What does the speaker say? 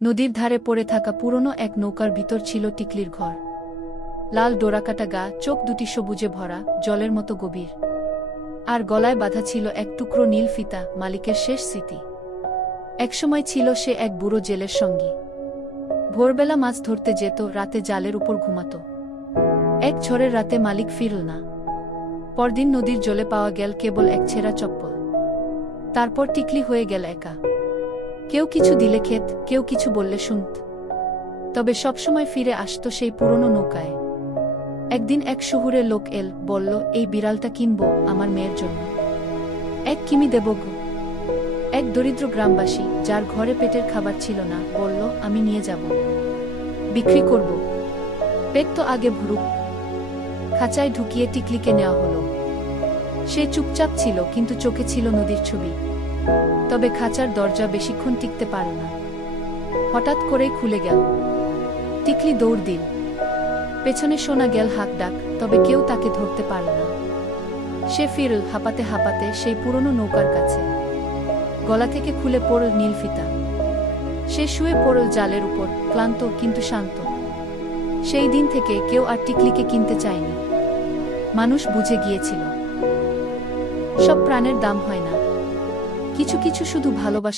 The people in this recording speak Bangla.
নদীর ধারে পড়ে থাকা পুরনো এক নৌকার ভিতর ছিল টিকলির ঘর। লাল ডোরাকাটা গা, চোখ দুটি সবুজে ভরা, জলের মতো গভীর। আর গলায় বাঁধা ছিল এক টুকরো নীল ফিতা, মালিকের শেষ স্মৃতি। একসময় ছিল সে এক বুড়ো জেলের সঙ্গী। ভোরবেলা মাছ ধরতে যেত, রাতে জালের উপর ঘুমাত। এক ঝড়ের রাতে মালিক ফিরল না। পরদিন নদীর জলে পাওয়া গেল কেবল এক ছেঁড়া চপ্পল। তারপর টিকলি হয়ে গেল একা। কেউ কিছু দিলে খেত, কেউ কিছু বললে শুনত। তবে সবসময় ফিরে আসত সেই পুরনো নৌকায়। একদিন এক শহুরে লোক এল, বলল, এই বিড়ালটা কিনব আমার মেয়ের জন্য। 1 কিমি দেব গো। এক দরিদ্র গ্রামবাসী, যার ঘরে পেটের খাবার ছিল না, বলল, আমি নিয়ে যাব। বিক্রি করব। পেট তো আগে ভরুক। খাঁচায় ঢুকিয়ে টিকলিকে নেওয়া হলো। সে চুপচাপ ছিল, কিন্তু চোখে ছিল নদীর ছবি। তবে খাঁচার দরজা বেশিক্ষণ টিকতে পারল না। হঠাৎ করেই খুলে গেল। টিকলি দৌড় দিল। পেছনে শোনা গেল হাঁক ডাক, তবে কেউ তাকে ধরতে পারল না। সে ফিরল হাঁপাতে হাঁপাতে সেই পুরনো নৌকার কাছে। গলা থেকে খুলে পড়ল নীল ফিতা। সে শুয়ে পড়ল জালের উপর, ক্লান্ত কিন্তু শান্ত। সেই দিন থেকে কেউ আর টিকলিকে কিনতে চায়নি। মানুষ বুঝে গিয়েছিল, সব প্রাণের দাম হয় না, কিছু কিছু শুধু ভালোবাসা।